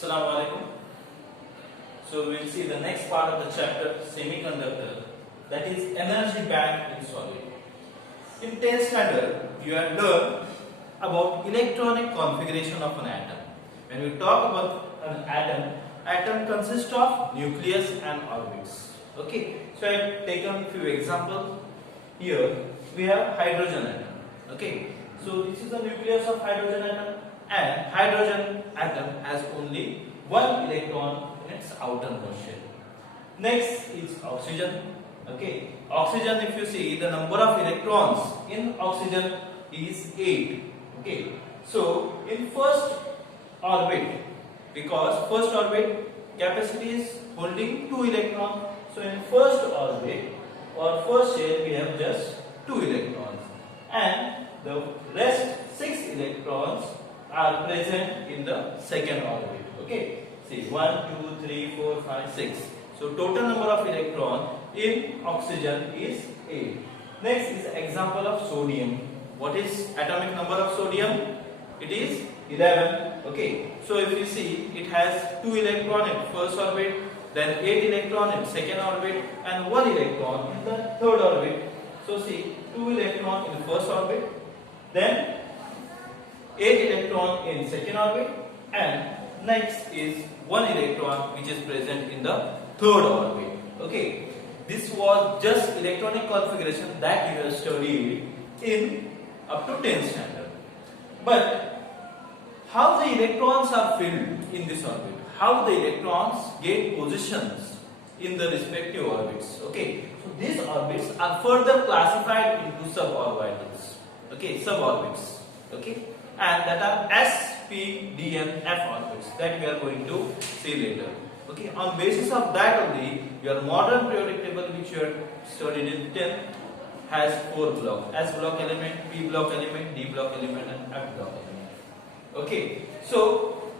Assalamu alaikum. So we will see the next part of the chapter Semiconductor, that is energy band in solid. In 10th standard you have learned about electronic configuration of an atom. When we talk about an atom consists of nucleus and orbits. Okay, so I have taken few examples. Here we have hydrogen atom. Okay, so this is the nucleus of hydrogen atom, and hydrogen atom has only one electron in its outermost shell. Next is oxygen. Okay, oxygen, if you see, the number of electrons in oxygen is 8. Okay, so in first orbit, because first orbit capacity is holding 2 electrons, so in first orbit or first shell we have just 2 electrons, and the rest 6 electrons are present in the second orbit. Okay, see 1, 2, 3, 4, 5, 6. So total number of electrons in oxygen is 8. Next is example of sodium. What is atomic number of sodium? It is 11. Okay, so if you see, it has 2 electrons in first orbit, then 8 electrons in second orbit, and 1 electron in the third orbit. So see, 2 electrons in first orbit, then 8 electrons in second orbit, and next is 1 electron which is present in the third orbit. Okay, this was just electronic configuration that you have studied in up to 10th standard. But how the electrons are filled in this orbit, how the electrons get positions in the respective orbits. Okay, so these orbits are further classified into suborbitals. Okay, suborbits. Okay, and that are S, P, D and F orbits that we are going to see later. Okay, on basis of that only your modern periodic table which you have studied in 10 has 4 blocks: S block element, P block element, D block element and F block element. Okay, so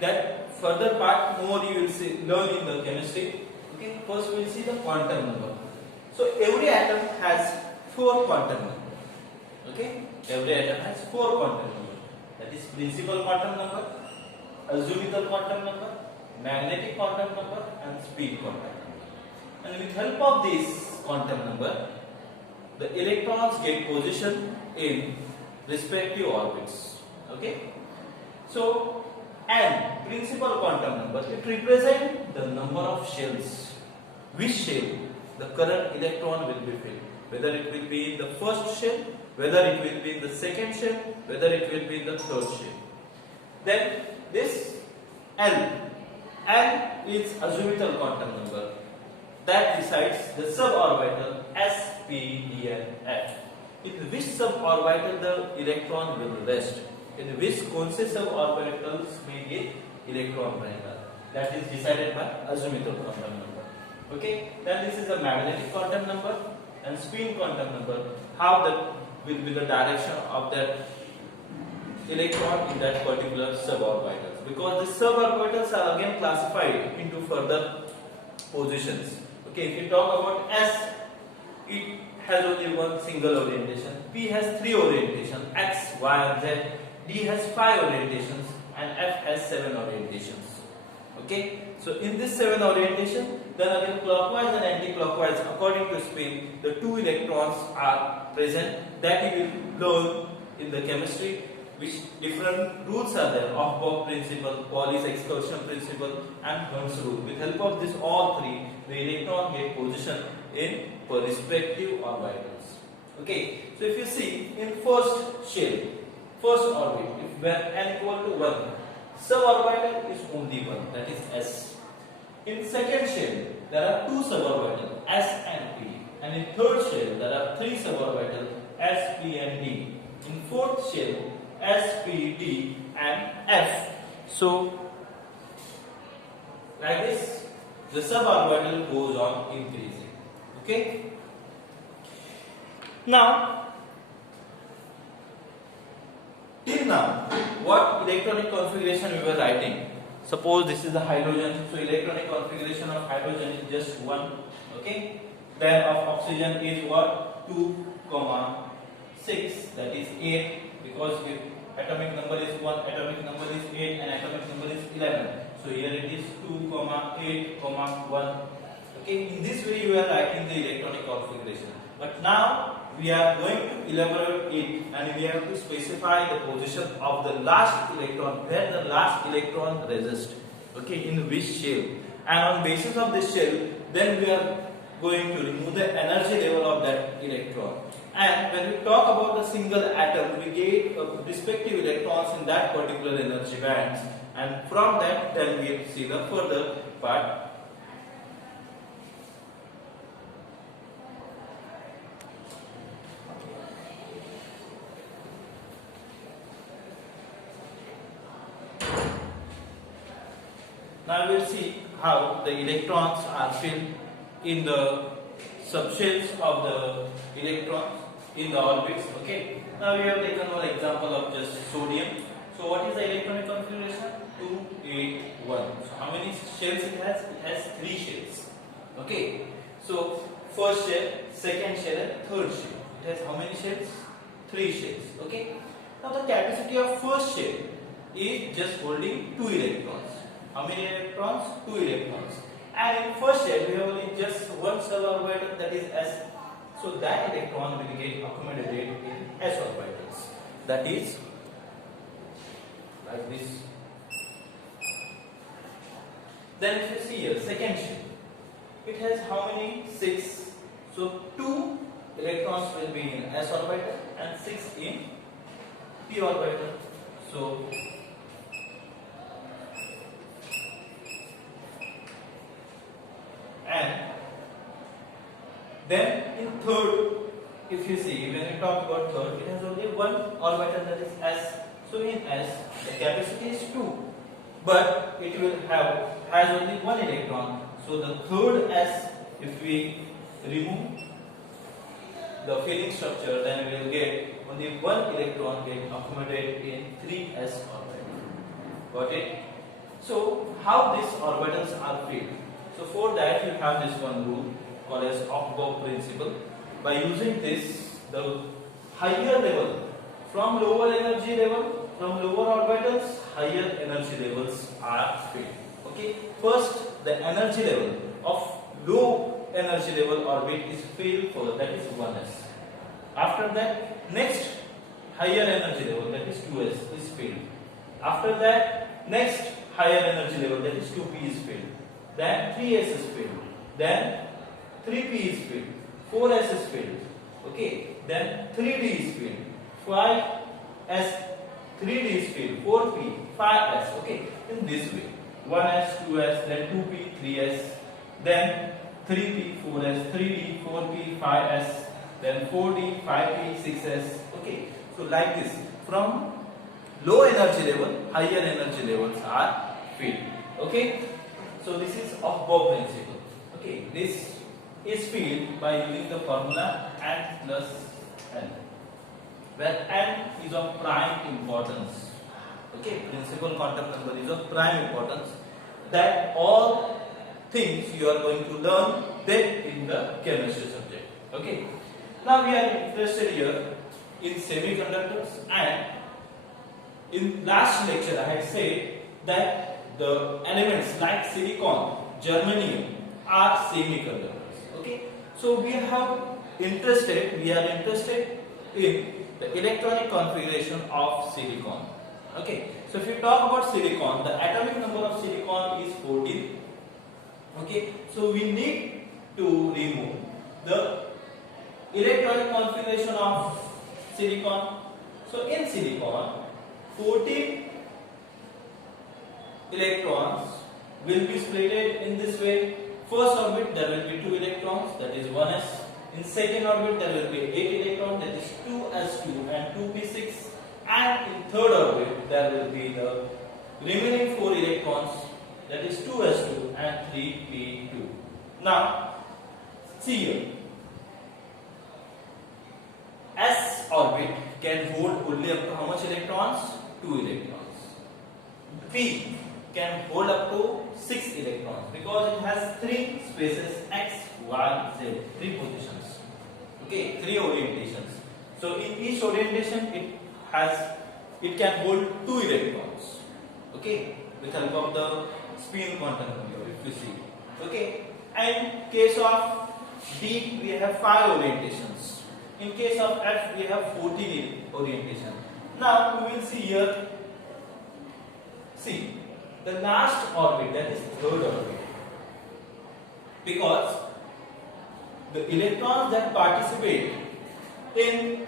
that further part more you will see, learn in the chemistry. Okay, first we will see the quantum number. So every atom has 4 quantum number. Okay, every atom has 4 quantum number. That is principal quantum number, azimuthal quantum number, magnetic quantum number and speed quantum number. And with help of this quantum number, the electrons get position in respective orbits. Okay, so and principal quantum number, it represents the number of shells. Which shell the current electron will be filled, whether it will be in the first shell, whether it will be in the second shell, whether it will be in the third shell. Then this L is azimuthal quantum number that decides the suborbital S, P, D and F. In which suborbital the electron will rest, in which कौन से suborbitals may get electron रहेगा, that is decided by azimuthal quantum number. Okay, then this is the magnetic quantum number and spin quantum number, how that will be the direction of that electron in that particular suborbitals, because the suborbitals are again classified into further positions. Okay, if you talk about S, it has only one single orientation, P has 3 orientation, X, Y and Z, D has 5 orientations and F has 7 orientations. Okay, so in this 7 orientation, then again clockwise and anti-clockwise according to spin, the 2 electrons are present that you will learn in the chemistry, which different rules are there: Aufbau principle, Pauli's excursion principle and Hertz rule. With help of this all 3, the electron get position in respective orbitals. Okay, so if you see in first shell, first orbit, if n equal to 1, suborbital is only 1, that is S. In second shell, there are 2 suborbitals, S and P, and in third shell, there are 3 suborbitals, S, P and D. In fourth shell, S, P, D and F. So like this, the suborbital goes on increasing. Okay. Now, till now, what electronic configuration we were writing? Suppose this is the hydrogen, so electronic configuration of hydrogen is just 1. Okay. Then of oxygen is what? 2, 6, that is 8, because atomic number is 1, atomic number is 8, and atomic number is 11. So here it is 2, 8, 1. Okay, in this way you are writing the electronic configuration. But now we are going to elaborate it, and we have to specify the position of the last electron, where the last electron resists. Okay, in which shell, and on basis of this shell, then we are going to remove the energy level of that electron. And when we talk about the single atom, we get respective electrons in that particular energy bands, and from that then we will see the further part. Now we will see how the electrons are filled in the subshells of the electrons in the orbits. Okay. Now we have taken one example of just sodium. So what is the electronic configuration? 2, 8, 1. So how many shells it has? It has 3 shells. Okay. So first shell, second shell, and third shell. It has how many shells? 3 shells. Okay. Now the capacity of first shell is just holding 2 electrons. How many electrons? 2 electrons. And in first shell we have only just one shell orbital, that is S. So that electron will get accommodated in S orbitals. That is like this. Then if you see here, second shell, it has how many? 6. So 2 electrons will be in S orbital and 6 in P orbital. So and then in third, if you see, when we talk about third, it has only one orbital, that is S. So in S, the capacity is 2, but it will has only one electron. So the third S, if we remove the filling structure, then we will get only one electron get accommodated in 3s orbital. Got it? So how these orbitals are filled? So for that you have this one rule called as Aufbau principle. By using this, the higher level from lower energy level, from lower orbitals, higher energy levels are filled. Okay. First, the energy level of low energy level orbit is filled for, that is 1s. After that, next higher energy level, that is 2s, is filled. After that, next higher energy level, that is 2p, is filled. Then 3s is filled. Then 3p is filled. 4s is filled. Okay. Then 3d is filled. 5s, 3d is filled. 4p, 5s. Okay. In this way, 1s, 2s, then 2p, 3s, then 3p, 4s, 3d, 4p, 5s, then 4d, 5p, 6s. Okay. So like this, from low energy level, higher energy levels are filled. Okay. So this is Aufbau principle. Okay. This is filled by using the formula n plus n, where n is of prime importance. Okay. Principal quantum number is of prime importance. That all things you are going to learn then in the chemistry subject. Okay. Now we are interested here in semiconductors, and in last lecture I had said that the elements like silicon, germanium are semiconductors. Okay. So we are interested in the electronic configuration of silicon. Okay. So if you talk about silicon, the atomic number of silicon is 14. Okay. So we need to remove the electronic configuration of silicon. So in silicon, 14 electrons will be split in this way. First orbit there will be 2 electrons, that is 1s. In second orbit there will be 8 electrons, that is 2s2 and 2p6. And in third orbit there will be the remaining 4 electrons, that is 2s2 and 3p2. Now see here, S orbit can hold only up to how much electrons? 2 electrons. P can hold up to 6 electrons because it has 3 spaces x, y, z, 3 positions. Okay, 3 orientations. So in each orientation it has it can hold 2 electrons. Okay, with help of the spin quantum number, if you see. Okay, and case of D we have 5 orientations. In case of F we have 14 orientation. Now we will see here. See the last orbit, that is third orbit, because the electrons that participate in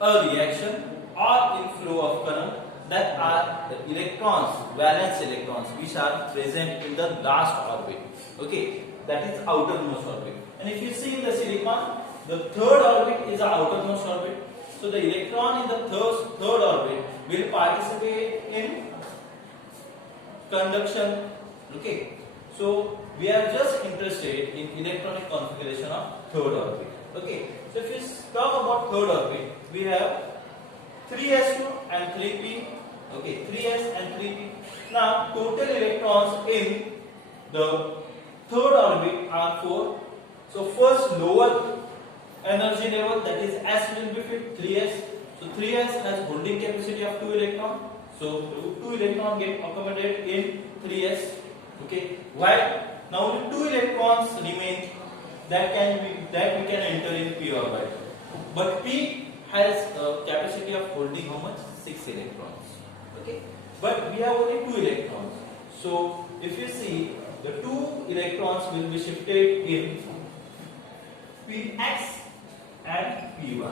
a reaction or in flow of current, that are the electrons, valence electrons, which are present in the last orbit. Okay, that is outermost orbit. And if you see in the silicon, the third orbit is the outermost orbit. So the electron in the third orbit will participate in conduction. Okay, so we are just interested in electronic configuration of third orbit. Okay, so if you talk about third orbit, we have 3s2 and 3p. Okay, 3s and 3p. Now total electrons in the third orbit are 4. So first lower energy level, that is S, will be fit 3s. So 3s has holding capacity of 2 electrons. So 2 electrons get accommodated in 3s. Okay, while now only 2 electrons remain that we can enter in p orbit. But p has a capacity of holding how much? 6 electrons. Okay, but we have only 2 electrons. So if you see, the 2 electrons will be shifted in px and py.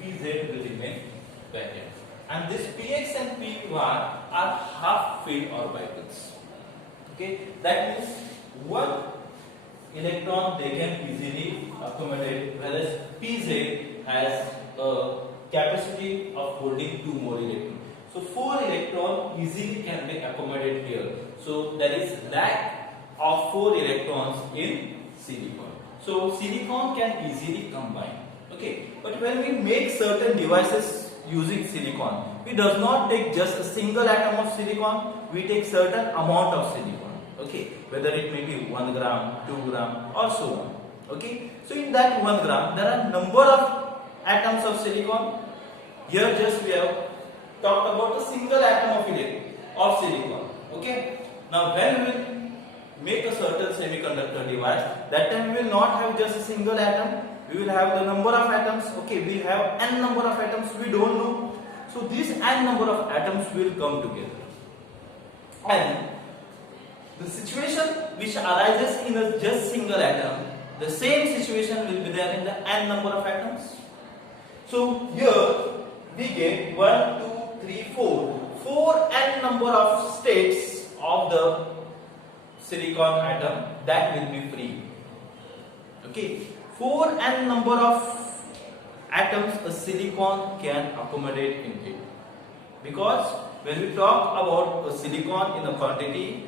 Pz will remain vacant. And this px and py are half-filled orbitals. Okay, that means one electron they can easily accommodate, whereas pz has a capacity of holding 2 more electrons. So 4 electrons easily can be accommodated here. So there is lack of 4 electrons in silicon. So silicon can easily combine. Okay, but when we make certain devices using silicon, we does not take just a single atom of silicon, we take certain amount of silicon. Okay, whether it may be 1 gram, 2 gram or so on. Okay, so in that 1 gram there are number of atoms of silicon. Here just we have talked about a single atom of silicon. Okay, now when we will make a certain semiconductor device, that time we will not have just a single atom, we will have the number of atoms. Okay, we have n number of atoms, we don't know. So these n number of atoms will come together, and the situation which arises in a just single atom, the same situation will be there in the n number of atoms. So here we get 1, 2, 3, 4. 4 n number of states of the silicon atom that will be free. Okay, 4 n number of atoms a silicon can accommodate in it. Because when we talk about a silicon in a quantity,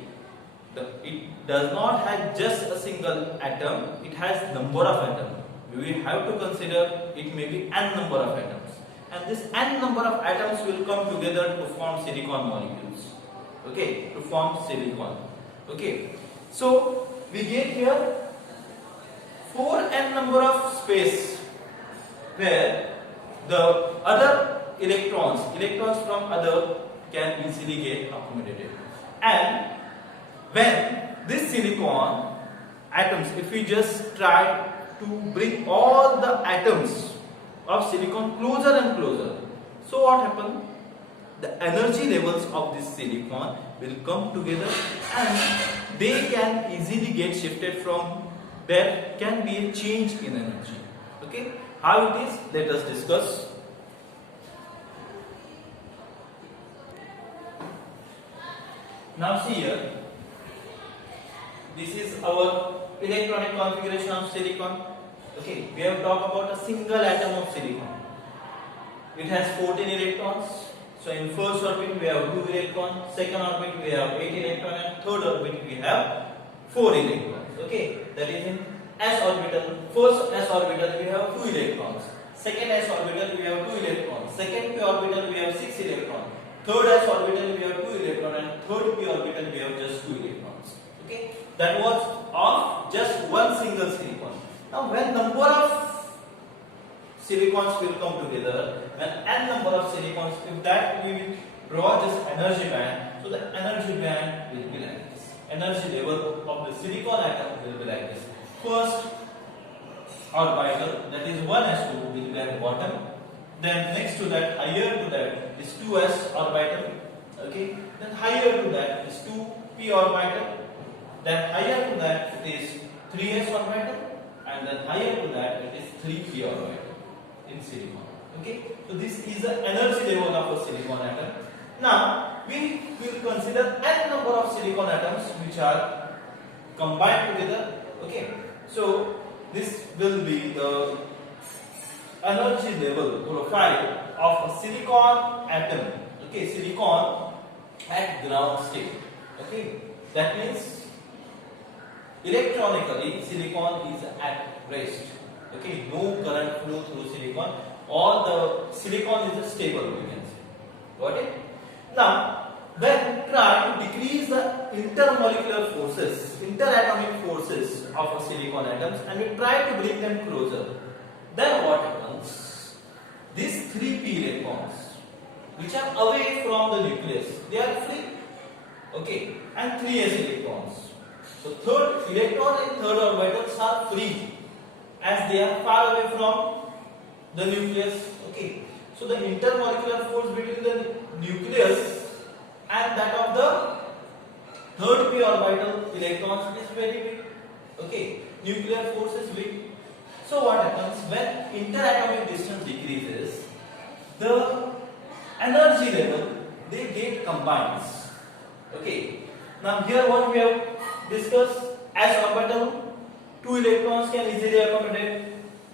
it does not have just a single atom, it has number of atoms. We will have to consider it may be n number of atoms. And this n number of atoms will come together to form silicon molecules. Okay, to form silicon. Okay, so we get here 4n number of space where the other electrons from other can easily get accommodated. And when this silicon atoms, if we just try to bring all the atoms of silicon closer and closer, so what happens? The energy levels of this silicon will come together and they can easily get shifted from, there can be a change in energy. Okay, how it is, let us discuss. Now see here, this is our electronic configuration of silicon. Okay, we have talked about a single atom of silicon. It has 14 electrons. So in first orbit we have 2 electrons, second orbit we have 8 electrons, and third orbit we have 4 electrons. Okay, that is in s orbital. First s orbital we have 2 electrons. Second s orbital we have 2 electrons. Second p orbital we have 6 electrons. Third s orbital we have 2 electrons, and third p orbital we have just 2 electrons. Okay, that was of just one single silicon. Now when number of silicons will come together, and n number of silicons, if that we will draw this energy band. So the energy band will be like this. Energy level of the silicon atom will be like this. First orbital, that is 1s2, will be at bottom. Then next to that, higher to that is 2s orbital. Okay. Then higher to that is 2p orbital. Then higher to that it is 3s orbital. And then higher to that it is 3p orbital in silicon. Okay. So this is the energy level of a silicon atom. Now we will consider n number of silicon atoms which are combined together. Okay. So this will be the energy level profile of a silicon atom. Okay, silicon at ground state. Okay, that means electronically silicon is at rest. Okay, no current flow through silicon. All the silicon is stable, we can say. Got it? Now, when we try to decrease the intermolecular forces, interatomic forces of a silicon atoms, and we try to bring them closer, then what happens? These 3p electrons, which are away from the nucleus, they are free. Okay, and 3s electrons. So third electron and third orbitals are free, as they are far away from the nucleus. Okay, so the intermolecular force between the nucleus and that of the third p orbital electrons is very weak. Okay, nuclear force is weak. So what happens when interatomic distance decreases? The energy level they get combines. Okay. Now here what we have discussed, as orbital 2 electrons can easily accommodate.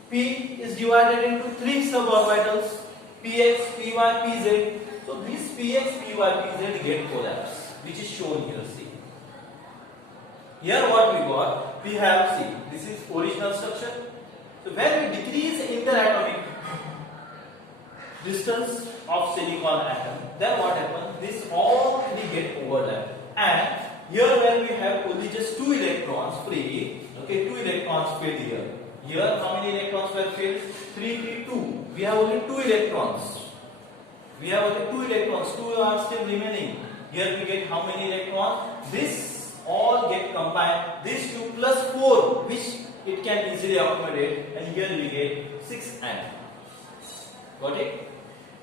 P is divided into 3 suborbitals, px, py, pz. So these px, py, pz get collapsed, which is shown here. See. Here what we got? We have, see, this is original structure. So when we decrease interatomic distance of silicon atom, then what happens? This all three get overlapped. And here when we have only just 2 electrons free, okay, 2 electrons filled here. Here how many electrons were filled? 3, 3, 2. We have only 2 electrons. We have only 2 electrons. 2 are still remaining. Here we get how many electrons? This all get combined. This 2 plus 4, which it can easily accommodate, and here we get 6n. Got it?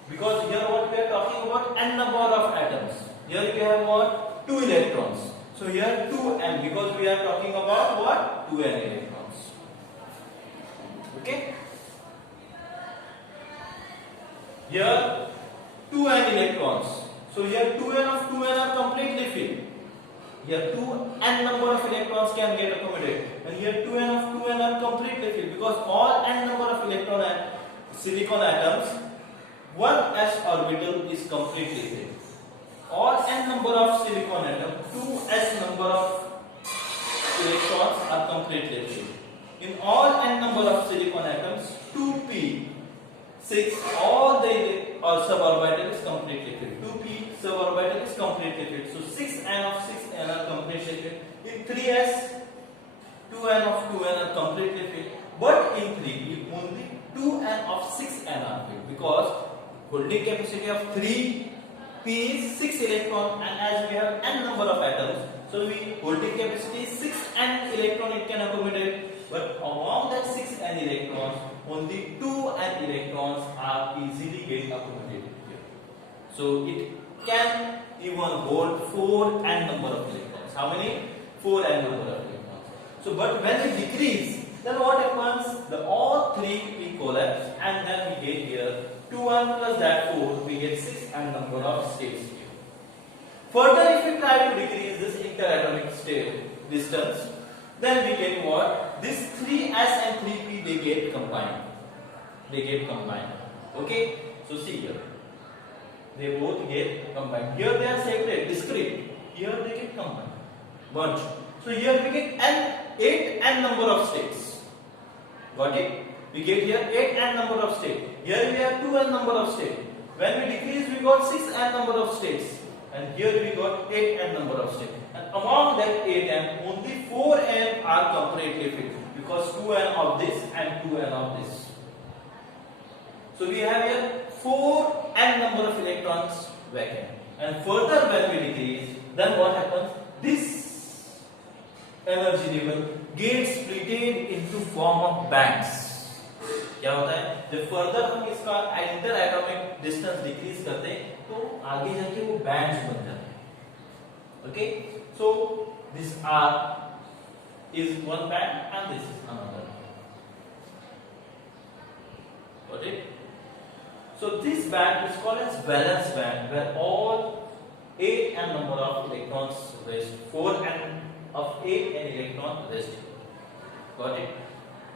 Because here what we are talking about n number of atoms. Here we have what? 2 electrons. So here 2n, because we are talking about what? 2n electrons. Okay? Here 2n electrons. So here 2n of 2n are completely filled. Here 2n number of electrons can get accommodated, and here 2n of 2n are completely filled, because all n number of electron and silicon atoms, 1s orbital is completely filled. All n number of silicon atoms, 2s number of electrons are completely filled. In all n number of silicon atoms, 2p 6, all the suborbital is completely filled. 2p suborbital is completely filled. So 6n of 6n are completely filled. In 3s, 2n of 2n are completely filled. But in 3p, only 2n of 6n are filled, because holding capacity of 3p is 6 electron, and as we have n number of atoms, so we holding capacity is 6n electron it can accommodate. But among that 6n electrons, only 2n electrons are easily get accommodated here. So it can even hold 4n number of electrons. How many? 4n number of electrons. So but when we decrease, then what happens? The all three we collapse, and then we get here 2n plus that 4, we get 6n number of states here. Further, if we try to decrease this interatomic state distance, then we get what? This 3s and 3p they get combined. They get combined. Okay? So see here. They both get combined. Here they are separate, discrete. Here they get combined. Bunch. So here we get 8n number of states. Got it? We get here 8n number of states. Here we have 2n number of states. When we decrease, we got 6n number of states. And here we got 8n number of states. And among that 8n, only 4n are completely filled, because 2n of this and 2n of this. So we have here 4n number of electrons vacant. and further when we decrease, then what happens? This energy level gets splitted into form of bands. क्या होता है? जब further हम इसका inter atomic distance decrease करते हैं तो आगे जाके वो बैंड्स बन जाते हैं. Okay, so this R is one band and this is another. Got it? So this band is called as valence band, where all 8 n number of electrons rest. 4 n of 8 n electron rest. Got it?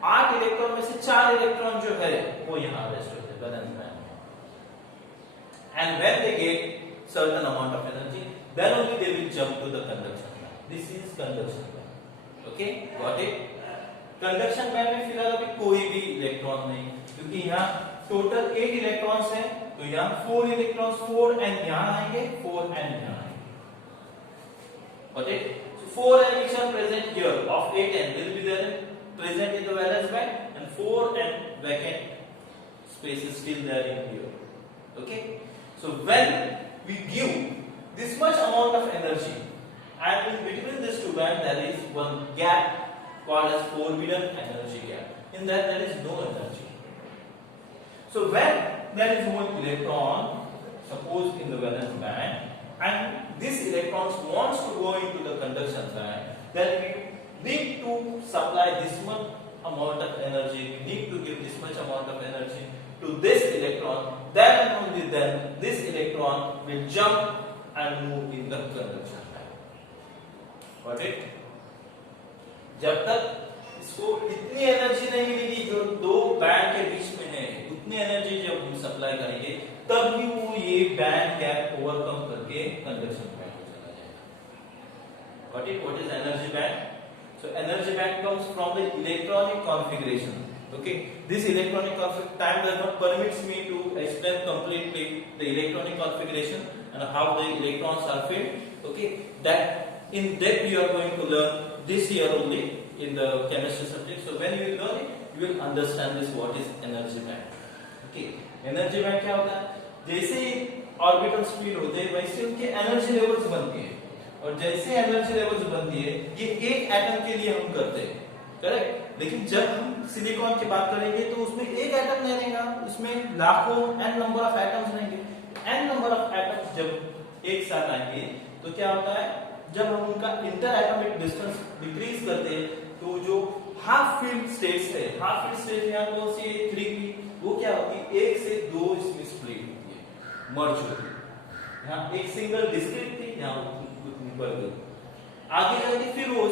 8 electron में से 4 electron जो है वो यहाँ rest होते हैं valence band में. And when they get certain amount of energy, then only they will jump to the conduction band. This is conduction band. Okay, got it? Conduction band में फिलहाल अभी कोई भी इलेक्ट्रॉन नहीं, क्योंकि यहाँ टोटल 8 इलेक्ट्रॉन्स हैं, तो यहाँ 4 इलेक्ट्रॉन्स 4 n यहाँ आएंगे, 4 n यहाँ आएंगे. Got it? So 4 n which are present here of 8 n will be there present in the valence band, and 4 n vacant space is still there in here. Okay, so when we give this much amount of energy, and in between these two bands there is one gap called as forbidden energy gap. In that there is no energy. So when there is one electron, suppose in the valence band, and this electrons wants to go into the conduction band, then we need to supply this much amount of energy, we need to give this much amount of energy to this electron, then and only then this electron will jump and move in the conduction band. Got it? जब तक इसको इतनी energy नहीं मिलेगी जो दो band के बीच में है, उतनी एनर्जी जब हम सप्लाई करेंगे तब भी वो ये बैंड गैप ओवरकम करके कंडक्शन बैंड में चला जाएगा. Got it? What is energy band? So energy band comes from the electronic configuration. Okay, this electronic time does not permits me to explain completely the electronic configuration and how the electrons are filled. Okay, that in depth you are going to learn this year only in the chemistry subject. So when you will learn it, you will understand this what is energy band. Okay, energy band क्या होता है? जैसे orbital speed होते हैं वैसे उनके energy levels बनती है, और जैसे एनर्जी लेवल्स बनती है ये एक एटम के लिए हम करते हैं, करेक्ट. लेकिन जब हम सिलिकॉन की बात करेंगे तो उसमें एक एटम नहीं रहेगा, उसमें लाखों n नंबर ऑफ एटम्स रहेंगे. n नंबर ऑफ एटम्स जब एक साथ आएंगे तो क्या होता है, जब हम उनका इंटर एटॉमिक डिस्टेंस डिक्रीज करते हैं तो जो हाफ फील्ड स्टेट्स है, हाफ फील्ड स्टेट यहाँ कौन सी 3 की, वो क्या होती है 1 से 2 इसमें स्प्लिट होती है, मर्ज होती है. यहाँ एक सिंगल डिस्क्रीट थी, यहाँ उतनी बढ़ गई, आगे जाके फिर वो